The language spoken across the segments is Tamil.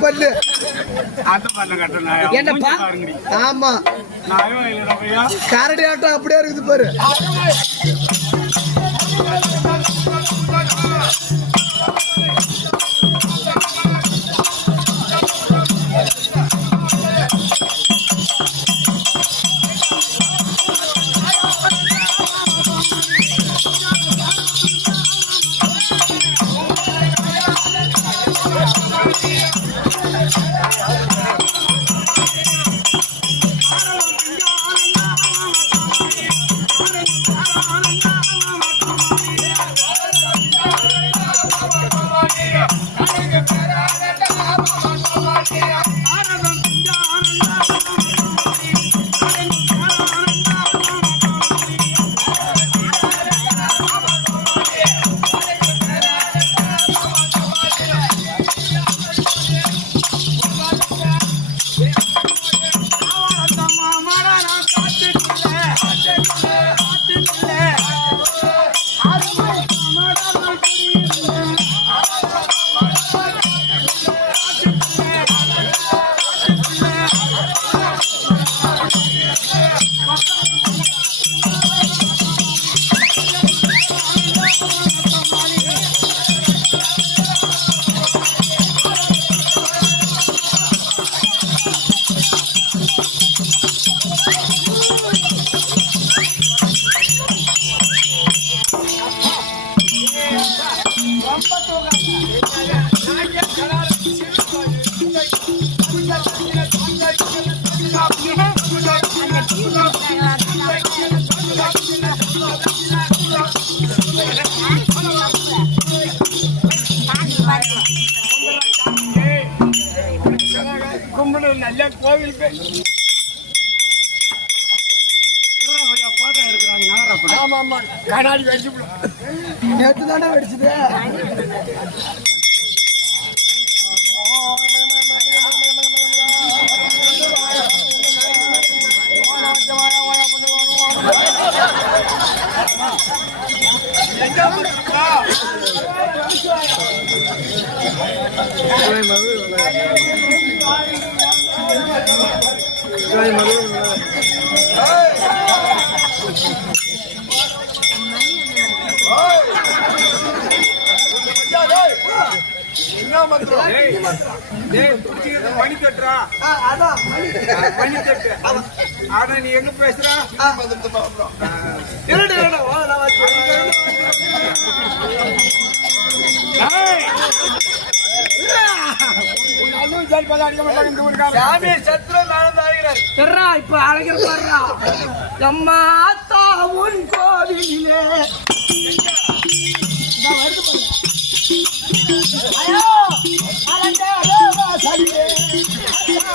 பல்லு என்னப்பா. ஆமா. கரடி ஆட்டம் அப்படியே இருக்குது பாரு. ஆமா ஆமா. கண்ணாடி வெடிச்சு நேற்று தானே வெடிச்சது? மணி கட்டுறா. அதான். மணி கட்டு. ஆனா நீ எங்க பேசுற? இருடு இருடு வா, நான் இப்ப அழகிற பாடுறா. அம்மா உன் கோவிலே. வருது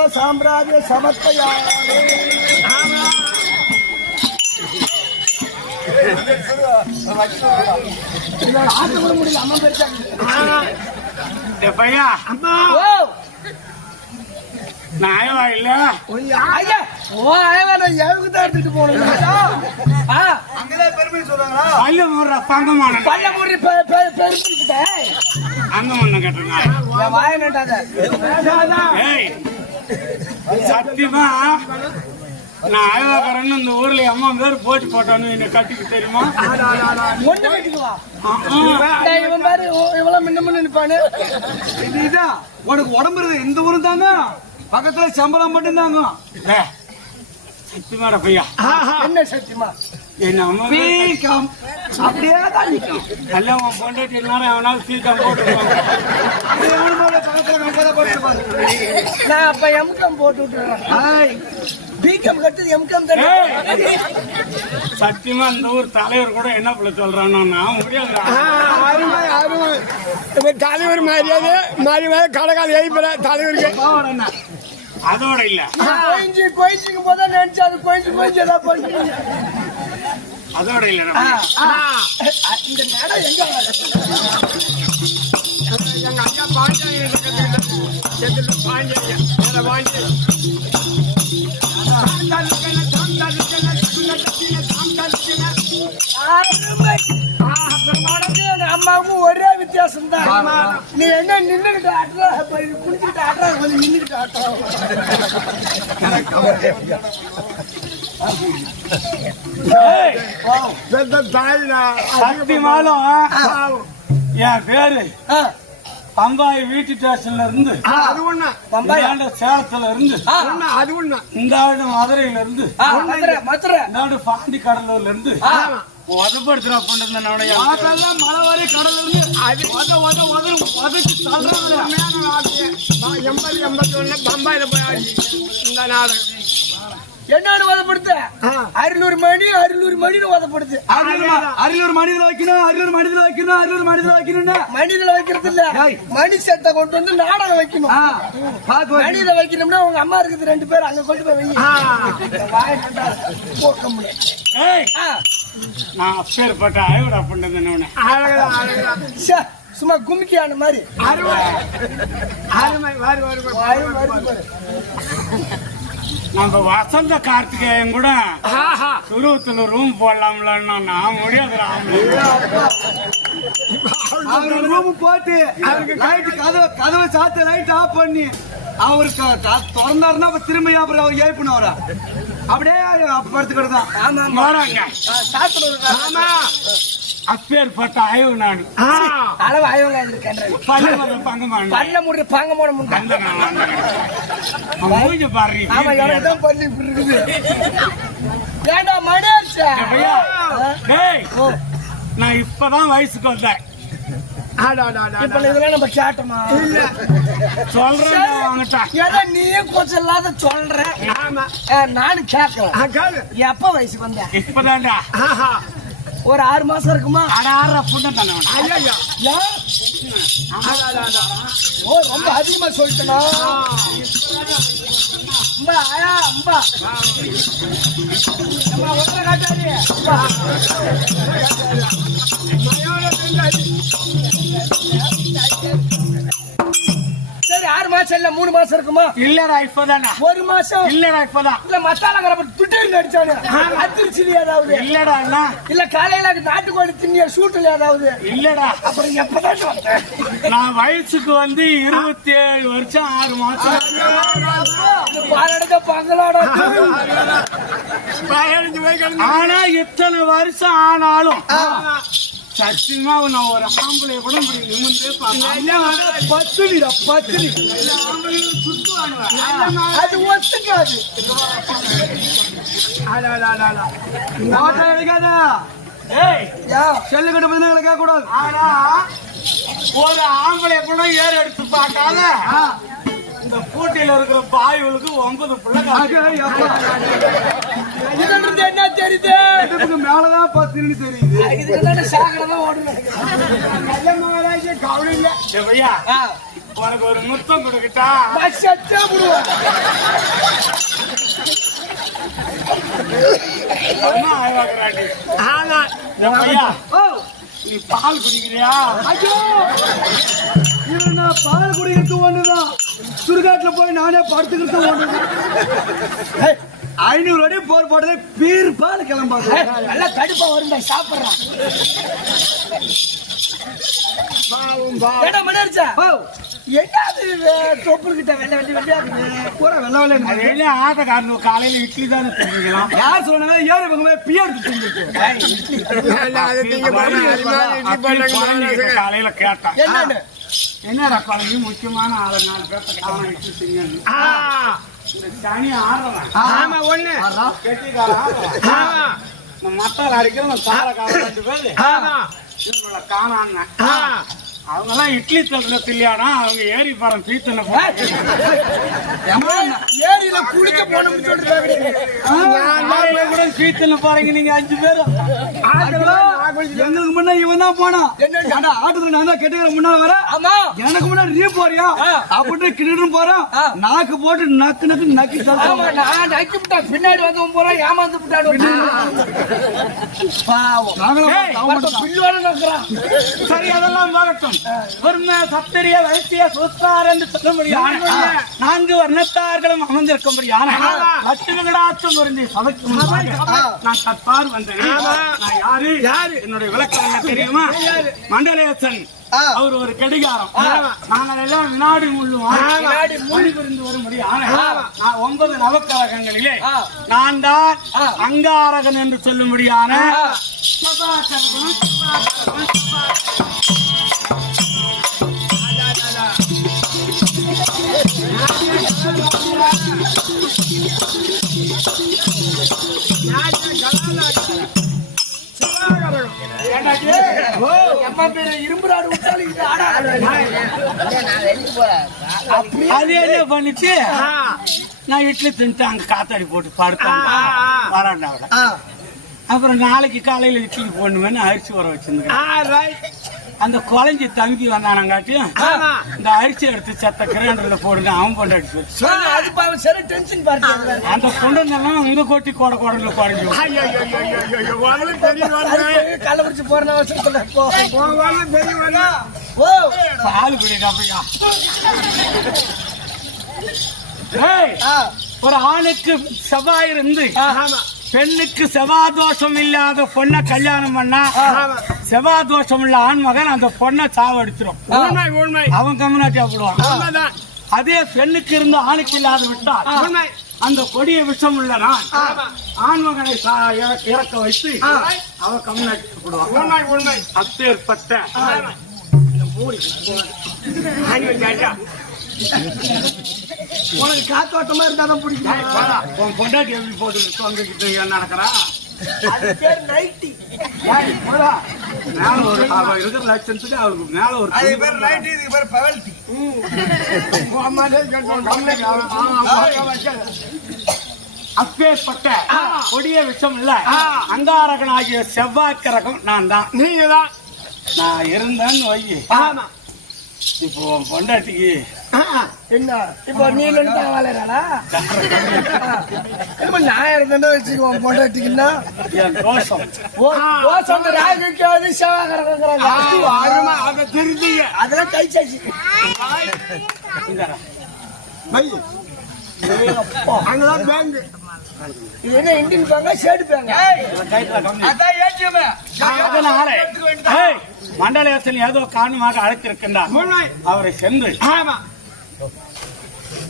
தூப சாம்ராஜ்ய சமர்ப்பயாமி. முடியல அம்மா பையா. ஓ. நாயவா இல்ல ஐயா ஓ நான் எவருக்கு தான் எடுத்துட்டு போகணும் ஆ. அங்கதான் பெருமை சொல்றாங்களா? பல்லு முறை பங்கமான பல்ல மூடி பெருசுக்கிட்டேன் அங்க ஒண்ணு என் வாய நட்டாத. ஏய். சத்தியமா? நான் ஆய்வாக்காரன்னு இந்த ஊர்ல அம்மா பேர் போட்டு போட்டான்னு என்ன கட்டிக்கு தெரியுமா? இவன் பாரு இவ- இவெல்லாம் முன்ன முன்ன நிப்பானு. இதுதான் உனக்கு உடம்பு இந்த ஊரும் தாங்க பக்கத்துல சம்பளம் மட்டும் தாங்க டேய், சத்தியமாடா பையா. என்ன சத்தியமா? பீக்கம் அப்படியே தான் நிக்கும் நல்ல உன் பொண்டாட்டி நேரம் எவனாவது சீக்கிரம் போட்டுருவாங்க இது எவனுமோட பக்கத்துல நம்ம கதை போட்டு பாரு. நான் அப்ப எம்கம் போட்டு விட்டுறேன். பிகம் கட்டுது எம்கம் தானே! சத்தியமா இந்த ஊர் தலைவர் கூட என்ன பிள்ளை சொல்றான்னா நான் முடியாது அருமை அருமை. தலைவர் மாதிரியாவது மாறி மாறி கடைக்கால் எழுப்பிட தலைவருக்கு? அதோட இல்ல. கோயிஞ்சு கோயிச்சுக்கும் போதா நினைச்சு அது கோயிஞ்சு கோயிஞ்சு பண்ணுறீங்க அதோட இல்ல. இந்த நேரம் எங்க எங்க அக்கா பாண்டியன் செத்துட்டு பாண்டியன் வேற வாங்கி அம்மாவுக்கும் ஒரே வித்தியாசம் தான் நீ என்ன நின்னுகிட்டு ஆட்டுற கொஞ்சம் நின்னுகிட்டு ஆட்டுற சத்தியமாலும் என் பேரு பம்பாய் வீட்டு ஸ்டேஷன்ல இருந்து அது ஒண்ணு. பம்பாய் இந்தாண்ட சேலத்துல இருந்து அது ஒண்ணு. இந்த ஆண்டு மதுரையில இருந்து மதுரை இந்த ஆண்டு பாண்டி கடலூர்ல இருந்து உதப்படுத்துறா பண்ணுறது நம்மளுடைய காற்றெல்லாம் மழை வரை கடல்ல இருந்து அது உத உத உத உதச்சி தள்ளுறாங்க எண்பது எண்பத்தி ஒண்ணு பம்பாயில போய் இந்த நாடகம் என்னன்னு வதப்படுத்த அறுநூறு மணி அறுநூறு மணின்னு வதப்படுது அரியலூர் மனிதல வைக்கணும் அரியலூர் மனிதல வைக்கணும் அரியலூர் மனிதல வைக்கணும்னா. மனிதல வைக்கிறது இல்ல. மணி செட்டை கொண்டு வந்து நாடகம் வைக்கணும். மணியில வைக்கணும்னா உங்க அம்மா இருக்குது ரெண்டு பேரும் அங்க கொண்டு போய் வை வாயை கண்டா போக்க முடியாது ஏய். ஆ, நான் அப்பேற்பட்ட ஆய்வுடா பண்ணுறது என்ன அழகா அழகா ச்சே, சும்மா கும்கியான மாதிரி. அருமை. அருமை. நம்ம வசந்த கார்த்திகேயன் கூட ஆஹா துருவத்துல ரூம் போடலாம்லன்னா நான் முடியாதுடா ரூம். போட்டு அவருக்கு லைட் கதவை கதவை சாத்து லைட் ஆஃப் பண்ணி அவருக்கு திறந்தாருன்னா அப்ப திரும்பி அப்புறம் அவர் ஏய்ப்பணும் அவரை அப்படியே படுத்துக்கிட்டு தான் அப்பேற்பட்ட ஆய்வு நான். ஆ. அளவு ஆய்வுங்க இருக்கின்ற பல்லவர பங்க மாட்டேன் பண்ண முடிய பாங்க போட முடியும் வந்தேன். பாரு ஆமா எனக்கு இப்படி இருக்குது. ஏண்டா டேய், நான் இப்பதான் வயசுக்கு வந்தேன். நானும் கேட்கல. எப்ப வயசுக்கு வந்த? இப்பதான்டா. ஆஹா. ஒரு ஆறு மாசம் இருக்குமா? அட ஆற புண்ண தானே ஓ ரொம்ப அதிகமா சொல்லிட்டனா? அம்பா ஆயா அம்பா. அம்மா ஒன்றை காட்டாதே அம்பா. மாசம் இல்ல மூணு மாசம் இருக்குமா? இல்லடா இப்பதான்டா ஒரு மாசம். இல்லடா இப்பதான் இல்ல மசாலா துட்டு அடிச்சானு? அதிர்ச்சில ஏதாவது? இல்லடா இல்ல காலையில நாட்டுக்கோழி திண்ணிய சூட்டுல ஏதாவது? இல்லடா. அப்புறம் எப்பதான் வந்தேன் நான் வயசுக்கு வந்து இருபத்தி ஏழு வருஷம் ஆறு மாசம். பாலடுக்க பங்களாடா. ஆனா இத்தனை வருஷம் ஆனாலும் சத்தியமா நான் ஒரு ஆம்பளை கூட இப்படி நிமிர்ந்தே பார்க்கல. பத்துடிடா பத்துடி ஆம்பளையும் சுத்துவானுவ. அது ஒத்துக்காது. மாட்டா எடுக்காத. செல்லு கிட்ட கேட்க கூடாது ஆனா ஒரு ஆம்பளை கூட ஏறு எடுத்து பார்க்காத. இந்த பூட்டியில இருக்கிற பாய்களுக்கு ஒன்பது பிள்ளை அது அப்பா, இதுல இருந்து என்ன தெரியுது? இடுப்புக்கு மேலதான் பத்துன்னு தெரியுது. இதுக்கு தானே சாகரதான் ஓடணும் நல்ல மகாராஜா கவலை இல்ல செவ்வையா உனக்கு ஒரு முத்தம் கொடுக்கிட்டா? சத்தே விடுவோம் ஆனா நீ பால் குடிக்கிறியா? ஐயோ. இவன் நான் பால் குடிக்கிறது ஒண்ணுதான். சுடுகாட்டுல போய் நானே படுத்துக்கிறது ஒண்ணுதான் ஐநூறு அடி போர் போட்டதே பீர் பால் கிளம்பாது நல்லா கடுப்பா வரும்பா சாப்பிடுறான் காலையில இட்லி தானே தெரிஞ்சுக்கலாம் யார் சொன்னாங்க? ஏறு பக்கமே பியா எடுத்து திங்கிட்டு அது நீங்க பாருங்க அருமையான இட்லி பண்ணாங்க காலையில கேட்டான். என்னடா குழந்தை முக்கியமான ஆளு நாலு பேர்த்த திங்கன்னு ஆ இந்த சனி ஆடுறவன் ஆமா ஒண்ணு கெட்டிக்கார ஆடுறவன் ஆ இந்த மத்தால் அடிக்கிற இந்த தாரக்காரன் ரெண்டு பேரு இவங்கள காணான்னு அவங்க எல்லாம் இட்லி தட்டுல தில்லியாடா அவங்க ஏரி பாரம் பீத்தனை ஏரியில குளிக்க போகணும்னு சொல்லிட்டு போறீங்க நீங்க அஞ்சு பேரும் எங்களுக்கு முன்ன இவன் தான் போனான். ஆட்டத்துல நான் தான் கெட்டுக்கிற முன்னால வர எனக்கு முன்னாடி நீ போறியா? அப்படின்ட்டு கிட்டு போறான். நாக்கு போட்டு நக்கு நக்கு நக்கி. நான் நக்கி விட்டேன் பின்னாடி வந்தவன் போறான் ஏமாந்து நக்குறான் சரி அதெல்லாம் வறுமை சத்திரிய வைத்திய சூத்தார் என்று சொல்ல முடியாது நான்கு வர்ணத்தார்களும் அமர்ந்திருக்கும்படியான லட்சுமி கடாட்சம் பொருந்தி சபைக்கு முன்பாக. நான் தற்பார் வந்தேன். நான் யாரு? யாரு? என்னுடைய விளக்கம் என்ன தெரியுமா? மண்டலேசன். அவர் ஒரு கடிகாரம். நாங்கள் எல்லாம் வினாடி முள்ளும் வினாடி மொழி புரிந்து வரும்படியான நான் ஒன்பது நவக்கரகங்களிலே நான் தான் அங்காரகன் என்று சொல்லும்படியான சதாகரகன், பேரு இரும்புறாடு விட்டாலும் இது ஆடாது அது என்ன பண்ணிச்சு? நான் இட்லி தின்ட்டு அங்க காத்தாடி போட்டு படுத்தேன். வராண்டாவில அப்புறம் நாளைக்கு காலையில இட்லி போடணுமேனு அரிசி வர வச்சிருந்தேன். அந்த குழஞ்சி தம்பி வந்தானங்காட்டியும் இந்த அரிசி எடுத்து செத்த கிரைண்டர்ல போடுங்க அவன் கொண்டாடி சொல்லி அது பாவம் சரி டென்ஷன் பார்த்து அந்த கொண்டெல்லாம் உங்க கொட்டி கோட கோடல குறைஞ்சு கள்ளக்குறிச்சி போற அவசரத்துல போ. ஓ பால் பிடிக்காப்பையா ஒரு ஆணுக்கு செவ்வாய் இருந்து பெண்ணுக்கு செவ்வாய் தோஷம் இல்லாத பொண்ணை கல்யாணம் பண்ணா செவ்வாய் தோஷம் உள்ள ஆண் மகன் அந்த பொண்ணை உண்மை அவன் கம்யூனிட்டி போடுவான். அதே பெண்ணுக்கு இருந்து ஆணுக்கு இல்லாத விட்டால் அந்த கொடிய விஷம் உள்ள நான் ஆண் மகனை சா- இறக்க- இறக்க வைத்து அவன் கம்யூனிட்டி போடுவான். அப்பேற்பட்ட உனக்கு காத்தோட்டமா இருந்தாதான் பிடிக்கும். உன் பொண்டாட்டி எப்படி போட்டு தொங்கிக்கிட்டு நடக்கிறா? அது பேர் நைட்டி. போடா. மேல ஒரு அவ இருக்கிற லட்சத்துக்கு அவளுக்கு மேல ஒரு துணி போடுறா. இதுக்கு பேர் பகல்ட்டி அப்பேற்பட்ட கொடிய விஷம் இல்ல. அங்காரகனாகிய செவ்வாய்க்கரகம் நான் தான். நீங்க தான் நான் இருந்தேன்னு வை ஆமா. இப்போ பொண்டாட்டிக்கு என்ன? இப்போ நீ லலிதா வாழறாளா? இப்ப நான் இருந்தா வச்சுக்குவோம் பொண்டாட்டிக்குன்னா என் தோஷம் ஓ ஓ சொந்த ராகுக்கு அது செவ்வாய்க்கரங்கிறாங்க ஆமா அதை தெரிஞ்சீங்க. அதெல்லாம் கை சாச்சு. இந்தாடா. அங்கதான் பேங்க் இது என்ன இந்தியன் பேங்க சேடு பேங்க இவன் கைத்துல கம்மி. அதனால ஏய், மண்டலேசன் ஏதோ காரணமாக அழைத்திருக்கின்றார். அவரை சென்று. ஆமா இந்த சாட்டிலே கை வைத்துவாங்க